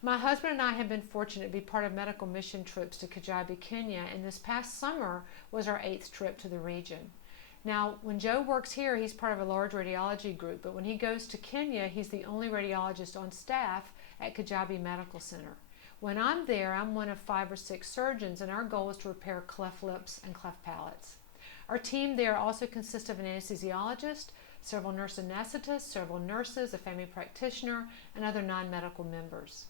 My husband and I have been fortunate to be part of medical mission trips to Kijabe, Kenya, and this past summer was our 8th trip to the region. Now, when Joe works here, he's part of a large radiology group, but when he goes to Kenya, he's the only radiologist on staff at Kijabe Medical Center. When I'm there, I'm one of 5 or 6 surgeons, and our goal is to repair cleft lips and cleft palates. Our team there also consists of an anesthesiologist, several nurse anesthetists, several nurses, a family practitioner, and other non-medical members.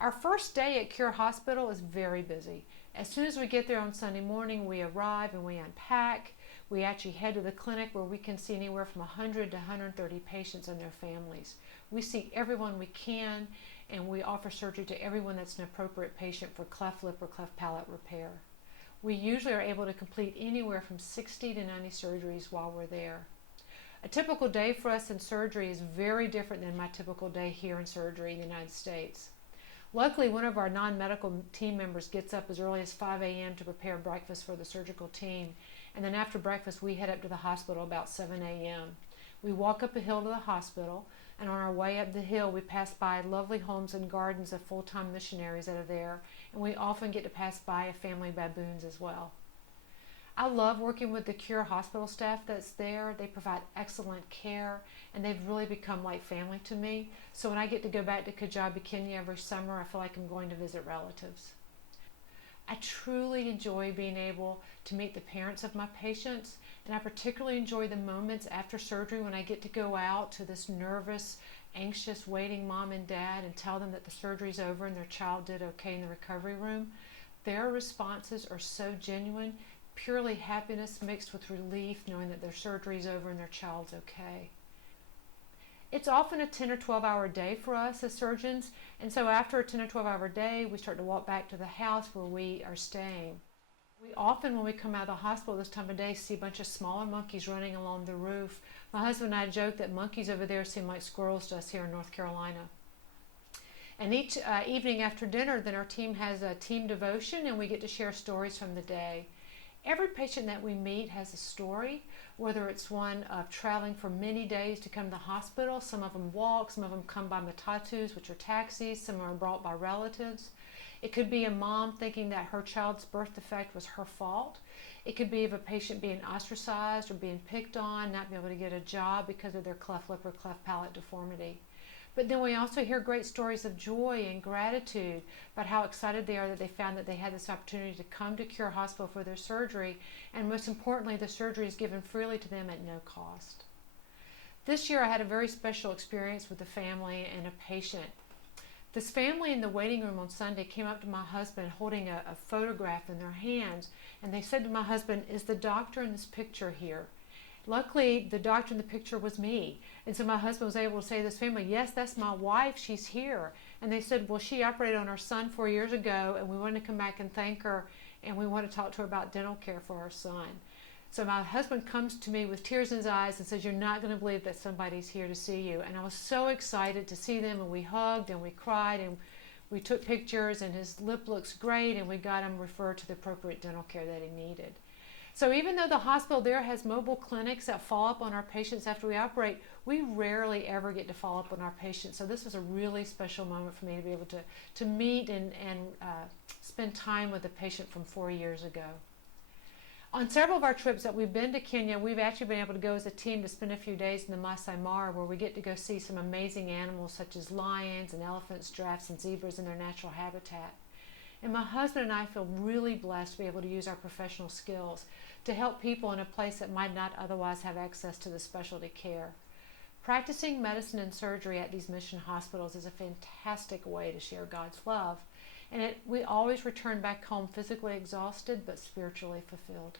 Our first day at Cure Hospital is very busy. As soon as we get there on Sunday morning, we arrive and we unpack. We actually head to the clinic where we can see anywhere from 100 to 130 patients and their families. We see everyone we can, and we offer surgery to everyone that's an appropriate patient for cleft lip or cleft palate repair. We usually are able to complete anywhere from 60 to 90 surgeries while we're there. A typical day for us in surgery is very different than my typical day here in surgery in the United States. Luckily, one of our non-medical team members gets up as early as 5 a.m. to prepare breakfast for the surgical team, and then after breakfast we head up to the hospital about 7 a.m. We walk up a hill to the hospital, and on our way up the hill we pass by lovely homes and gardens of full-time missionaries that are there, and we often get to pass by a family of baboons as well. I love working with the Cure Hospital staff that's there. They provide excellent care, and they've really become like family to me. So when I get to go back to Kijabe, Kenya every summer, I feel like I'm going to visit relatives. I truly enjoy being able to meet the parents of my patients, and I particularly enjoy the moments after surgery when I get to go out to this nervous, anxious, waiting mom and dad and tell them that the surgery's over and their child did okay in the recovery room. Their responses are so genuine, purely happiness mixed with relief knowing that their surgery's over and their child's okay. It's often a 10 or 12 hour day for us as surgeons, and so after a 10 or 12 hour day we start to walk back to the house where we are staying. We often, when we come out of the hospital this time of day, see a bunch of smaller monkeys running along the roof. My husband and I joke that monkeys over there seem like squirrels to us here in North Carolina. And each evening after dinner, then our team has a team devotion and we get to share stories from the day. Every patient that we meet has a story, whether it's one of traveling for many days to come to the hospital. Some of them walk, some of them come by matatus, which are taxis, some are brought by relatives. It could be a mom thinking that her child's birth defect was her fault. It could be of a patient being ostracized or being picked on, not being able to get a job because of their cleft lip or cleft palate deformity. But then we also hear great stories of joy and gratitude about how excited they are that they found that they had this opportunity to come to Cure Hospital for their surgery, and most importantly, the surgery is given freely to them at no cost. This year I had a very special experience with a family and a patient. This family in the waiting room on Sunday came up to my husband holding a photograph in their hands, and they said to my husband, "Is the doctor in this picture here?" Luckily, the doctor in the picture was me. And so my husband was able to say to this family, "Yes, that's my wife, she's here." And they said, "Well, she operated on our son 4 years ago, and we wanted to come back and thank her, and we want to talk to her about dental care for our son." So my husband comes to me with tears in his eyes and says, "You're not going to believe that somebody's here to see you." And I was so excited to see them, and we hugged and we cried and we took pictures, and his lip looks great, and we got him referred to the appropriate dental care that he needed. So even though the hospital there has mobile clinics that follow up on our patients after we operate, we rarely ever get to follow up on our patients. So this was a really special moment for me to be able to meet and spend time with a patient from 4 years ago. On several of our trips that we've been to Kenya, we've actually been able to go as a team to spend a few days in the Masai Mara, where we get to go see some amazing animals such as lions and elephants, giraffes, and zebras in their natural habitat. And my husband and I feel really blessed to be able to use our professional skills to help people in a place that might not otherwise have access to the specialty care. Practicing medicine and surgery at these mission hospitals is a fantastic way to share God's love, and we always return back home physically exhausted but spiritually fulfilled.